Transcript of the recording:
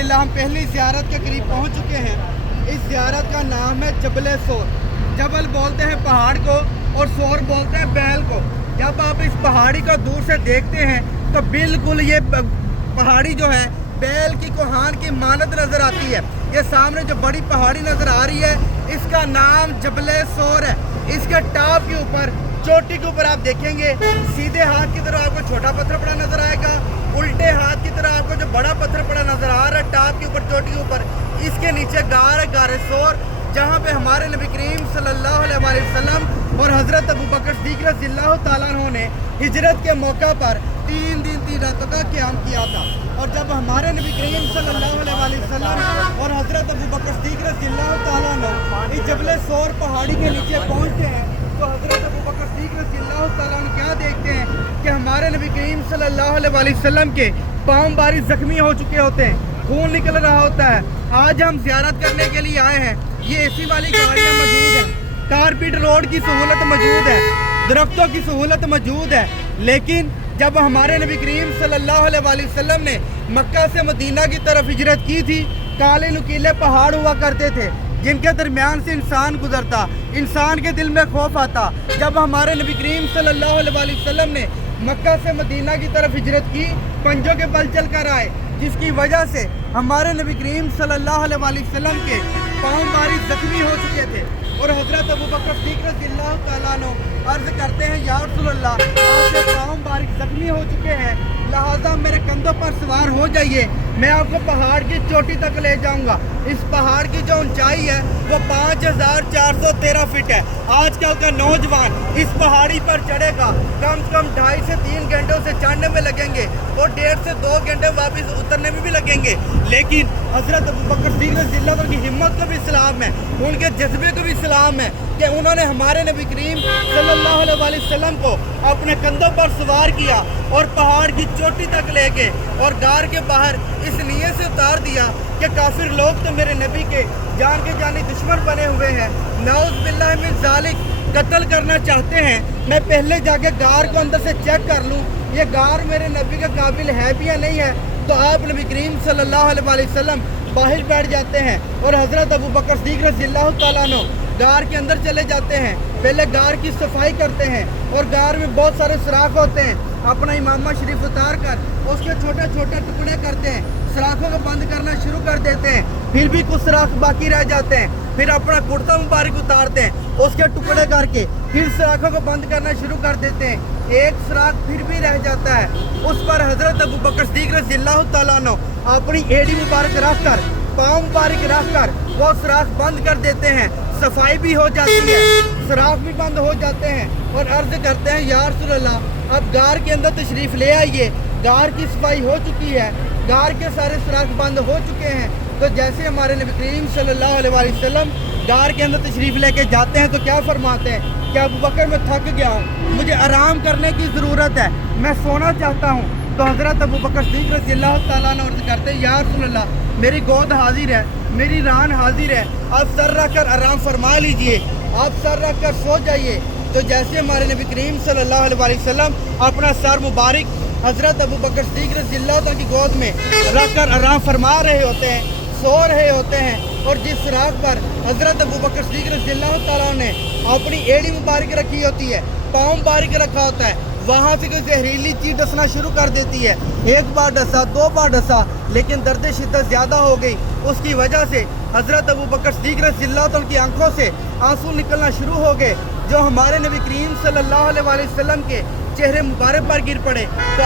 अल्हम्दुलिल्लाह हम पहली ज़ियारत के करीब पहुंच चुके हैं। इस ज़ियारत का नाम है जबल सोर। जबल बोलते हैं पहाड़ को और सोर बोलते हैं बैल को। जब आप इस पहाड़ी को दूर से देखते हैं तो बिल्कुल ये पहाड़ी जो है बैल की कोहान की मानद नज़र आती है। ये सामने जो बड़ी पहाड़ी नज़र आ रही है इसका नाम जबल सोर है। इसके टॉप के ऊपर चोटी के ऊपर आप देखेंगे सीधे हाथ की तरफ आपको छोटा पत्थर पड़ा नजर आएगा, उल्टे हाथ की तरफ आपको जो बड़ा पत्थर पड़ा नजर आ रहा है टॉप के ऊपर चोटी के ऊपर, इसके नीचे गार है गार सोर, जहाँ पे हमारे नबी करीम सल्लल्लाहु अलैहि वसल्लम और हज़रत अबू बकर सिद्दीक़ रज़ियल्लाहु ताला अन्हु ने हिजरत के मौका पर 3 दिन 3 रातों का क़याम किया था। और जब हमारे नबी करीम सल्लल्लाहु अलैहि वसल्लम और हज़रत अबू बकर सिद्दीक़ रज़ियल्लाहु ताला अन्हु इस जबल सोर पहाड़ी के नीचे पहुँचते हैं तो हज़रत अबू बकर सिद्दीक़ रज़ियल्लाहु ताला अन्हु क्या देखते हैं कि हमारे नबी करीम सल्लल्लाहु अलैहि वसल्लम के पाँव बारी ज़ख्मी हो चुके होते हैं, खून निकल रहा होता है। आज हम ज़ियारत करने के लिए आए हैं। ये एसी वाली गाड़ियाँ मौजूद हैं, कारपेट रोड की सहूलत मौजूद है, दरख्तों की सहूलत मौजूद है। लेकिन जब हमारे नबी करीम सल्लल्लाहु अलैहि वसल्लम ने मक्का से मदीना की तरफ हिजरत की थी, काले नुकीले पहाड़ हुआ करते थे जिनके दरमियान से इंसान गुजरता, इंसान के दिल में खौफ आता। जब हमारे नबी करीम सल्लल्लाहु अलैहि वसल्लम ने मक्का से मदीना की तरफ हिजरत की, पंजों के बल चल कर आए, जिसकी वजह से हमारे नबी करीम सल्लल्लाहु अलैहि वसल्लम के पाँव बारी जख्मी हो चुके थे। और हज़रत अबू बकर सिद्दीक़ रज़ियल्लाहु ताला अन्हु अर्ज़ करते हैं या रसूल अल्लाह, आपके पाँव बारी जख्मी हो चुके हैं, लिहाजा मेरे कंधों पर सवार हो जाइए, मैं आपको पहाड़ की चोटी तक ले जाऊंगा। इस पहाड़ की जो ऊंचाई है वो 5413 फीट है। आजकल का नौजवान इस पहाड़ी पर चढ़ेगा कम से कम 2.5 से 3 घंटे उसे चढ़ने में लगेंगे और 1.5 से 2 घंटे वापस उतरने में भी लगेंगे। लेकिन हज़रत अबू बकर सिद्दीक़ रज़ियल्लाहु ताला की हिम्मत को भी सलाम है, उनके जज्बे को भी सलाम है कि उन्होंने हमारे नबी करीम सल्लल्लाहु अलैहि वसल्लम को अपने कंधों पर सवार किया और पहाड़ की चोटी तक ले गए और गार के बाहर इस नीयत से उतार दिया कि काफिर लोग तो मेरे नबी के जान के जानी दुश्मन बने हुए हैं, नाउज़ बिल्लाह मिन ज़ालिक, कत्ल करना चाहते हैं। मैं पहले जाके गार को अंदर से चेक कर लूँ ये गार मेरे नबी के काबिल है भी या नहीं है। तो आप नबी करीम सल्लल्लाहु अलैहि वसल्लम बाहर बैठ जाते हैं और हज़रत अबू बकर सिद्दीक़ रज़ियल्लाहु ताला अन्हु गार के अंदर चले जाते हैं। पहले गार की सफाई करते हैं और गार में बहुत सारे सुराख होते हैं, अपना इमामा शरीफ उतार कर उसके छोटे छोटे टुकड़े करते हैं, सुराखों को बंद करना शुरू कर देते हैं। फिर भी कुछ सुराख बाकी रह जाते हैं, फिर अपना कुर्ता मुबारक उतारते हैं, उसके टुकड़े करके फिर सुराखों को बंद करना शुरू कर देते हैं। एक सुराख फिर भी रह जाता है, उस पर हज़रत अबू बकर सिद्दीक़ रज़ियल्लाहु ताला अन्हु अपनी एड़ी मुबारक रख कर, पाँव मुबारक रख कर वो सुराख बंद कर देते हैं। सफाई भी हो जाती है, सुराख भी बंद हो जाते हैं और अर्ज़ करते हैं या रसूल अल्लाह, अब गार के अंदर तशरीफ़ ले आइए। गार की सफाई हो चुकी है, गार के सारे सुराख बंद हो चुके हैं। तो जैसे हमारे नबी करीम सल्लल्लाहु अलैहि वसल्लम गार के अंदर तशरीफ़ लेके जाते हैं तो क्या फरमाते हैं कि अबू बकर मैं थक गया हूँ, मुझे आराम करने की ज़रूरत है, मैं सोना चाहता हूँ। तो हज़रत अबू बकर सिद्दीक़ रज़ियल्लाहु ताला अन्हु अर्ज़ करते हैं या रसूल अल्लाह, मेरी गोद हाजिर है, मेरी रान हाजिर है, आप सर रख कर आराम फरमा लीजिए, आप सर रख कर सो जाइए। तो जैसे हमारे नबी करीम सल्लल्लाहु अलैहि वसल्लम अपना सर मुबारक हज़रत अबू बकर सिद्दीक़ रज़ियल्लाहु ताला की गोद में रख कर आराम फरमा रहे होते हैं, सो रहे होते हैं, और जिस सुराख पर हज़रत अबू बकर सिद्दीक़ रज़ियल्लाहु ताला ने अपनी एड़ी मुबारक रखी होती है, पाँव मुबारक रखा होता है, वहाँ से कोई जहरीली चीज़ डसना शुरू कर देती है। एक बार डसा, 2 बार डसा, लेकिन दर्द शिद्दत ज़्यादा हो गई, उसकी वजह से हज़रत अबू बकर सिद्दीक़ रज़ियल्लाहु ताला की आंखों से आंसू निकलना शुरू हो गए, जो हमारे नबी करीम सल्लल्लाहु अलैहि वसल्लम के चेहरे मुबारक पर गिर पड़े। तो